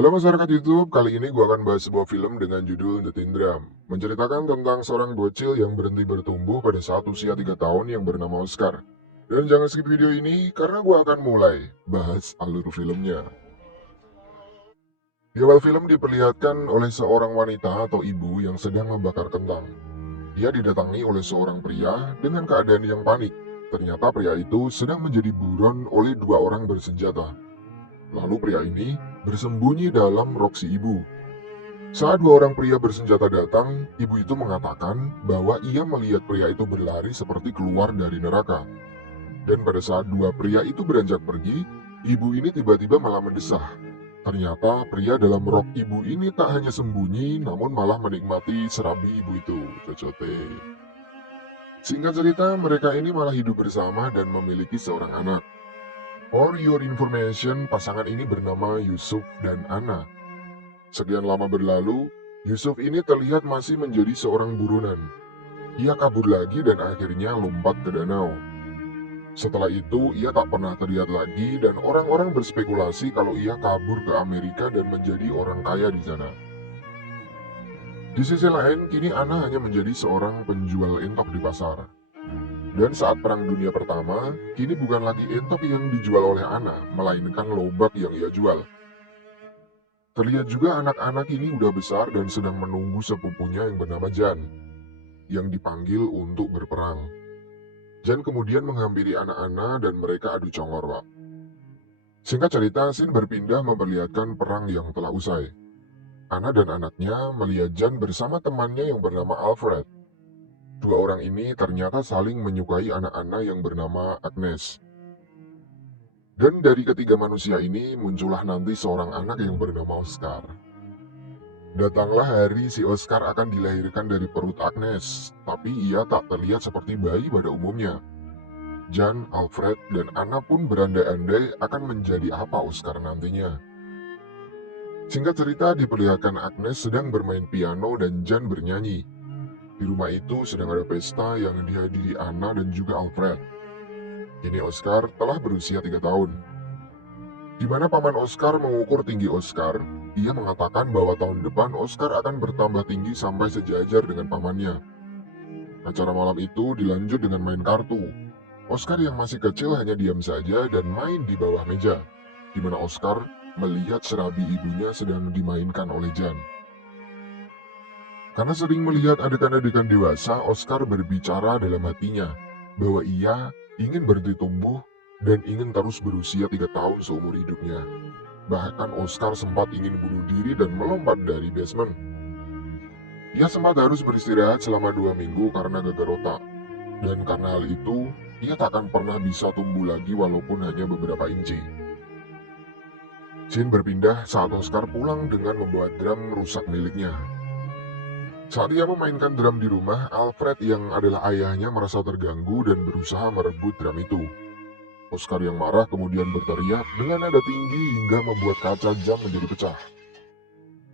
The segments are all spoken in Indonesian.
Halo masyarakat YouTube, kali ini gue akan bahas sebuah film dengan judul The Teen Drum. Menceritakan tentang seorang bocil yang berhenti bertumbuh pada saat usia 3 tahun yang bernama Oscar. Dan jangan skip video ini karena gue akan mulai bahas alur filmnya. Di awal film diperlihatkan oleh seorang wanita atau ibu yang sedang membakar kentang. Ia didatangi oleh seorang pria dengan keadaan yang panik. Ternyata pria itu sedang menjadi buron oleh dua orang bersenjata. Lalu pria ini bersembunyi dalam rok si ibu. Saat dua orang pria bersenjata datang, ibu itu mengatakan bahwa ia melihat pria itu berlari seperti keluar dari neraka. Dan pada saat dua pria itu beranjak pergi, ibu ini tiba-tiba malah mendesah. Ternyata pria dalam rok ibu ini tak hanya sembunyi, namun malah menikmati serabi ibu itu. Cocote. Singkat cerita, mereka ini malah hidup bersama dan memiliki seorang anak. For your information, pasangan ini bernama Yusuf dan Ana. Sekian lama berlalu, Yusuf ini terlihat masih menjadi seorang buronan. Ia kabur lagi dan akhirnya lompat ke danau. Setelah itu, ia tak pernah terlihat lagi dan orang-orang berspekulasi kalau ia kabur ke Amerika dan menjadi orang kaya di sana. Di sisi lain, kini Ana hanya menjadi seorang penjual entok di pasar. Dan saat Perang Dunia Pertama, kini bukan lagi entok yang dijual oleh Ana, melainkan lobak yang ia jual. Terlihat juga anak-anak ini udah besar dan sedang menunggu sepupunya yang bernama Jan, yang dipanggil untuk berperang. Jan kemudian menghampiri anak-anak dan mereka adu congor, Pak. Singkat cerita, scene berpindah memperlihatkan perang yang telah usai. Ana dan anaknya melihat Jan bersama temannya yang bernama Alfred. Dua orang ini ternyata saling menyukai anak-anak yang bernama Agnes. Dan dari ketiga manusia ini muncullah nanti seorang anak yang bernama Oscar. Datanglah hari si Oscar akan dilahirkan dari perut Agnes, tapi ia tak terlihat seperti bayi pada umumnya. Jan, Alfred, dan Anna pun berandai-andai akan menjadi apa Oscar nantinya. Singkat cerita diperlihatkan Agnes sedang bermain piano dan Jan bernyanyi. Di rumah itu sedang ada pesta yang dihadiri Anna dan juga Alfred. Kini Oscar telah berusia 3 tahun. Di mana paman Oscar mengukur tinggi Oscar, ia mengatakan bahwa tahun depan Oscar akan bertambah tinggi sampai sejajar dengan pamannya. Acara malam itu dilanjut dengan main kartu. Oscar yang masih kecil hanya diam saja dan main di bawah meja, di mana Oscar melihat serabi ibunya sedang dimainkan oleh Jan. Karena sering melihat adegan-adegan dewasa, Oscar berbicara dalam hatinya bahwa ia ingin berhenti tumbuh dan ingin terus berusia 3 tahun seumur hidupnya. Bahkan Oscar sempat ingin bunuh diri dan melompat dari basement. Ia sempat harus beristirahat selama 2 minggu karena gegar otak. Dan karena hal itu, ia tak akan pernah bisa tumbuh lagi walaupun hanya beberapa inci. Scene berpindah saat Oscar pulang dengan membawa drum rusak miliknya. Saat ia memainkan drum di rumah, Alfred yang adalah ayahnya merasa terganggu dan berusaha merebut drum itu. Oscar yang marah kemudian berteriak dengan nada tinggi hingga membuat kaca jam menjadi pecah.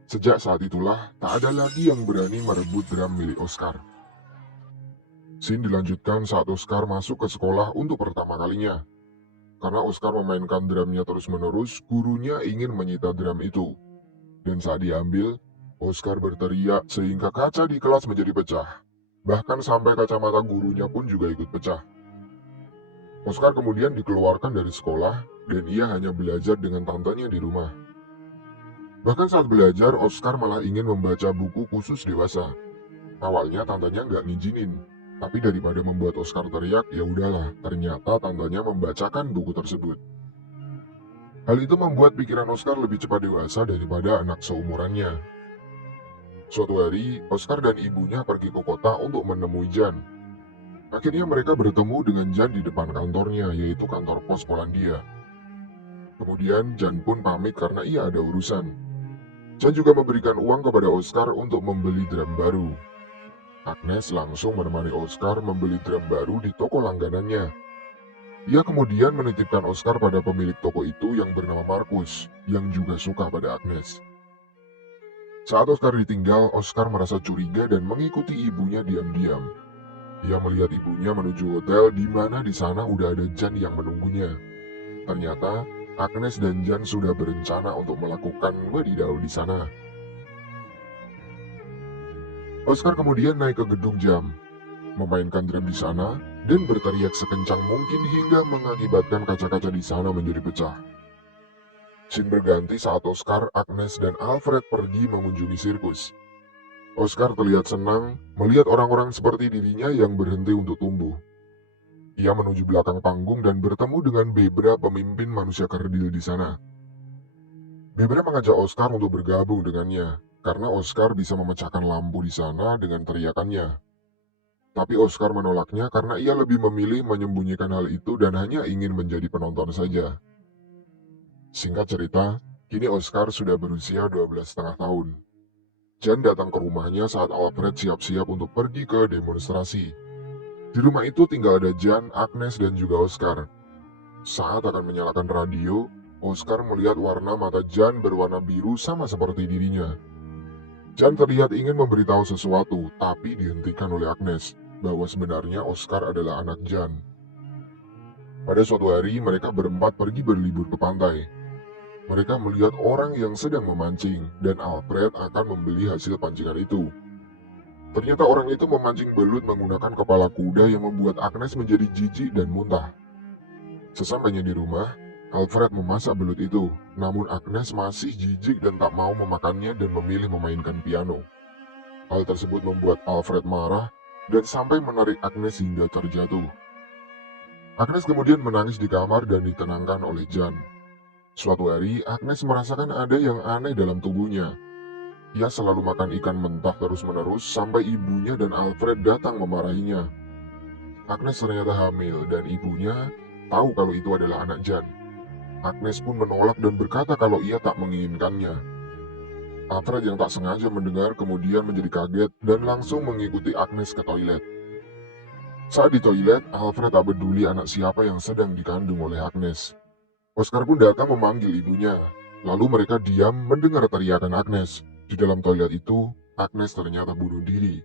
Sejak saat itulah, tak ada lagi yang berani merebut drum milik Oscar. Scene dilanjutkan saat Oscar masuk ke sekolah untuk pertama kalinya. Karena Oscar memainkan drumnya terus-menerus, gurunya ingin menyita drum itu. Dan saat diambil, Oscar berteriak sehingga kaca di kelas menjadi pecah. Bahkan sampai kacamata gurunya pun juga ikut pecah. Oscar kemudian dikeluarkan dari sekolah dan ia hanya belajar dengan tantenya di rumah. Bahkan saat belajar, Oscar malah ingin membaca buku khusus dewasa. Awalnya tantenya nggak ngizinin, tapi daripada membuat Oscar teriak, ya udahlah, ternyata tantenya membacakan buku tersebut. Hal itu membuat pikiran Oscar lebih cepat dewasa daripada anak seumurannya. Suatu hari, Oscar dan ibunya pergi ke kota untuk menemui Jan. Akhirnya mereka bertemu dengan Jan di depan kantornya, yaitu kantor pos Polandia. Kemudian Jan pun pamit karena ia ada urusan. Jan juga memberikan uang kepada Oscar untuk membeli drum baru. Agnes langsung menemani Oscar membeli drum baru di toko langganannya. Ia kemudian menitipkan Oscar pada pemilik toko itu yang bernama Markus, yang juga suka pada Agnes. Saat Oscar ditinggal, Oscar merasa curiga dan mengikuti ibunya diam-diam. Ia melihat ibunya menuju hotel di mana di sana udah ada Jan yang menunggunya. Ternyata, Agnes dan Jan sudah berencana untuk melakukan wadidaw di sana. Oscar kemudian naik ke gedung jam, memainkan drum di sana, dan berteriak sekencang mungkin hingga mengakibatkan kaca-kaca di sana menjadi pecah. Scene berganti saat Oscar, Agnes, dan Alfred pergi mengunjungi sirkus. Oscar terlihat senang melihat orang-orang seperti dirinya yang berhenti untuk tumbuh. Ia menuju belakang panggung dan bertemu dengan Bebra, pemimpin manusia kerdil di sana. Bebra mengajak Oscar untuk bergabung dengannya, karena Oscar bisa memecahkan lampu di sana dengan teriakannya. Tapi Oscar menolaknya karena ia lebih memilih menyembunyikan hal itu dan hanya ingin menjadi penonton saja. Singkat cerita, kini Oscar sudah berusia 12,5 tahun. Jan datang ke rumahnya saat Alfred siap-siap untuk pergi ke demonstrasi. Di rumah itu tinggal ada Jan, Agnes, dan juga Oscar. Saat akan menyalakan radio, Oscar melihat warna mata Jan berwarna biru sama seperti dirinya. Jan terlihat ingin memberitahu sesuatu, tapi dihentikan oleh Agnes, bahwa sebenarnya Oscar adalah anak Jan. Pada suatu hari, mereka berempat pergi berlibur ke pantai. Mereka melihat orang yang sedang memancing, dan Alfred akan membeli hasil pancingan itu. Ternyata orang itu memancing belut menggunakan kepala kuda yang membuat Agnes menjadi jijik dan muntah. Sesampainya di rumah, Alfred memasak belut itu, namun Agnes masih jijik dan tak mau memakannya dan memilih memainkan piano. Hal tersebut membuat Alfred marah dan sampai menarik Agnes hingga terjatuh. Agnes kemudian menangis di kamar dan ditenangkan oleh Jan. Suatu hari, Agnes merasakan ada yang aneh dalam tubuhnya. Ia selalu makan ikan mentah terus-menerus sampai ibunya dan Alfred datang memarahinya. Agnes ternyata hamil dan ibunya tahu kalau itu adalah anak Jan. Agnes pun menolak dan berkata kalau ia tak menginginkannya. Alfred yang tak sengaja mendengar kemudian menjadi kaget dan langsung mengikuti Agnes ke toilet. Saat di toilet, Alfred tak peduli anak siapa yang sedang dikandung oleh Agnes. Oscar pun datang memanggil ibunya. Lalu mereka diam mendengar teriakan Agnes. Di dalam toilet itu, Agnes ternyata bunuh diri.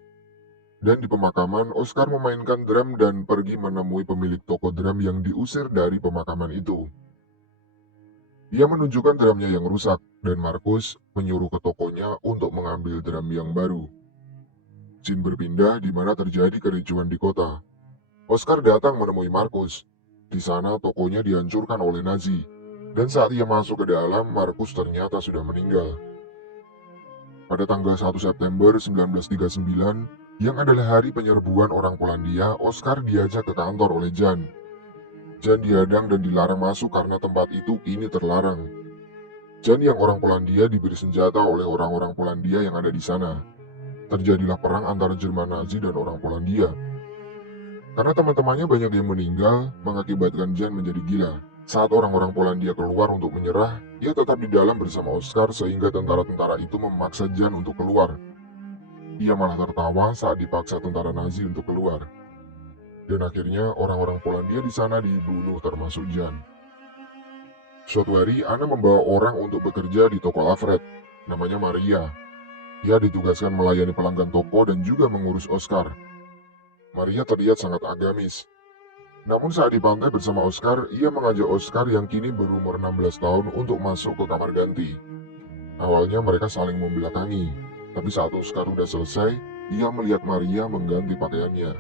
Dan di pemakaman, Oscar memainkan drum dan pergi menemui pemilik toko drum yang diusir dari pemakaman itu. Ia menunjukkan drumnya yang rusak, dan Markus menyuruh ke tokonya untuk mengambil drum yang baru. Scene berpindah di mana terjadi kericuan di kota. Oscar datang menemui Markus. Di sana tokonya dihancurkan oleh Nazi, dan saat ia masuk ke dalam, Markus ternyata sudah meninggal. Pada tanggal 1 September 1939, yang adalah hari penyerbuan orang Polandia, Oscar diajak ke kantor oleh Jan. Jan dihadang dan dilarang masuk karena tempat itu kini terlarang. Jan yang orang Polandia diberi senjata oleh orang-orang Polandia yang ada di sana. Terjadilah perang antara Jerman Nazi dan orang Polandia. Karena teman-temannya banyak yang meninggal, mengakibatkan Jan menjadi gila. Saat orang-orang Polandia keluar untuk menyerah, ia tetap di dalam bersama Oscar sehingga tentara-tentara itu memaksa Jan untuk keluar. Ia malah tertawa saat dipaksa tentara Nazi untuk keluar. Dan akhirnya orang-orang Polandia di sana dibunuh termasuk Jan. Suatu hari, Anna membawa orang untuk bekerja di toko Alfred. Namanya Maria. Ia ditugaskan melayani pelanggan toko dan juga mengurus Oscar. Maria terlihat sangat agamis. Namun saat di pantai bersama Oscar, ia mengajak Oscar yang kini berumur 16 tahun untuk masuk ke kamar ganti. Awalnya mereka saling membelakangi, tapi saat Oscar sudah selesai, ia melihat Maria mengganti pakaiannya.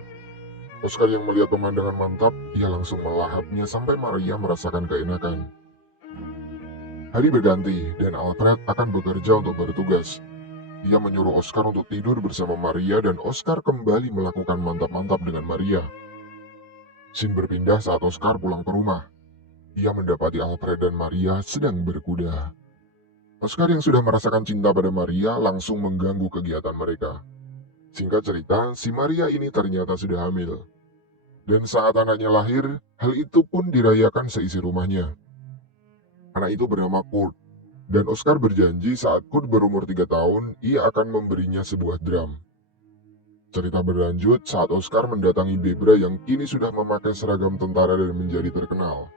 Oscar yang melihat pemandangan mantap, ia langsung melahapnya sampai Maria merasakan keenakan. Hari berganti, dan Alfred akan bekerja untuk bertugas. Ia menyuruh Oscar untuk tidur bersama Maria dan Oscar kembali melakukan mantap-mantap dengan Maria. Scene berpindah saat Oscar pulang ke rumah. Ia mendapati Alfred dan Maria sedang berkuda. Oscar yang sudah merasakan cinta pada Maria langsung mengganggu kegiatan mereka. Singkat cerita, si Maria ini ternyata sudah hamil. Dan saat anaknya lahir, hal itu pun dirayakan seisi rumahnya. Anak itu bernama Kurt. Dan Oscar berjanji saat Kurt berumur 3 tahun, ia akan memberinya sebuah drum. Cerita berlanjut saat Oscar mendatangi Bebra yang kini sudah memakai seragam tentara dan menjadi terkenal.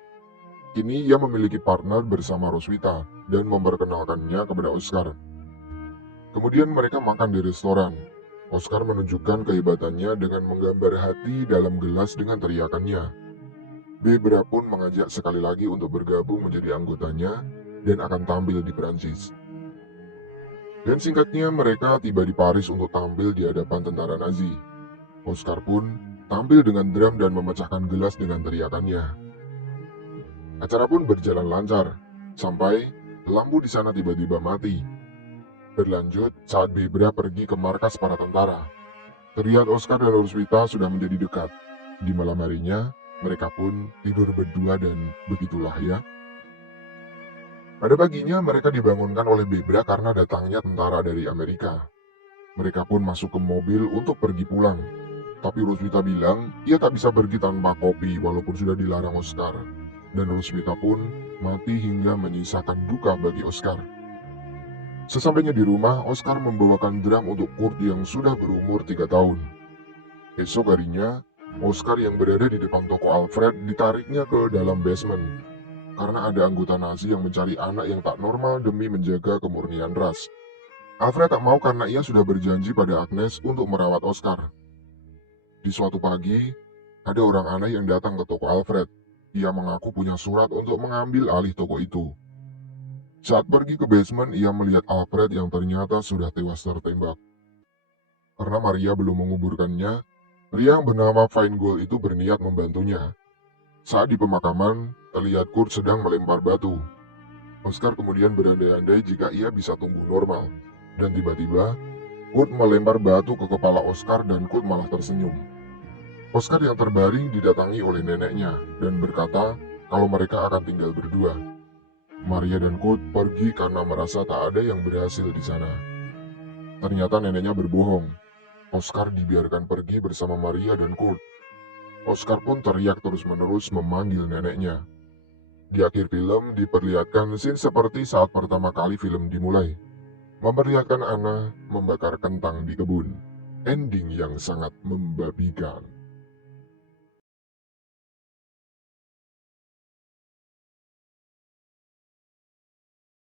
Kini ia memiliki partner bersama Roswitha dan memperkenalkannya kepada Oscar. Kemudian mereka makan di restoran. Oscar menunjukkan kehebatannya dengan menggambar hati dalam gelas dengan teriakannya. Bebra pun mengajak sekali lagi untuk bergabung menjadi anggotanya dan akan tampil di Perancis. Dan singkatnya mereka tiba di Paris untuk tampil di hadapan tentara Nazi. Oscar pun tampil dengan drum dan memecahkan gelas dengan teriakannya. Acara pun berjalan lancar, sampai lampu di sana tiba-tiba mati. Berlanjut saat Bebra pergi ke markas para tentara. Terlihat Oscar dan Roswitha sudah menjadi dekat. Di malam harinya, mereka pun tidur berdua dan begitulah ya. Pada paginya mereka dibangunkan oleh Bebra karena datangnya tentara dari Amerika. Mereka pun masuk ke mobil untuk pergi pulang. Tapi Roswitha bilang ia tak bisa pergi tanpa kopi walaupun sudah dilarang Oscar. Dan Roswitha pun mati hingga menyisakan duka bagi Oscar. Sesampainya di rumah, Oscar membawakan drum untuk Kurt yang sudah berumur 3 tahun. Esok harinya, Oscar yang berada di depan toko Alfred ditariknya ke dalam basement. Karena ada anggota Nazi yang mencari anak yang tak normal demi menjaga kemurnian ras. Alfred tak mau karena ia sudah berjanji pada Agnes untuk merawat Oscar. Di suatu pagi, ada orang aneh yang datang ke toko Alfred. Ia mengaku punya surat untuk mengambil alih toko itu. Saat pergi ke basement, ia melihat Alfred yang ternyata sudah tewas tertembak. Karena Maria belum menguburkannya, pria yang bernama Feingold itu berniat membantunya. Saat di pemakaman, terlihat Kurt sedang melempar batu. Oscar kemudian berandai-andai jika ia bisa tumbuh normal. Dan tiba-tiba, Kurt melempar batu ke kepala Oscar dan Kurt malah tersenyum. Oscar yang terbaring didatangi oleh neneknya dan berkata kalau mereka akan tinggal berdua. Maria dan Kurt pergi karena merasa tak ada yang berhasil di sana. Ternyata neneknya berbohong. Oscar dibiarkan pergi bersama Maria dan Kurt. Oscar pun teriak terus-menerus memanggil neneknya. Di akhir film diperlihatkan scene seperti saat pertama kali film dimulai. Memperlihatkan Anna membakar kentang di kebun. Ending yang sangat membabikan.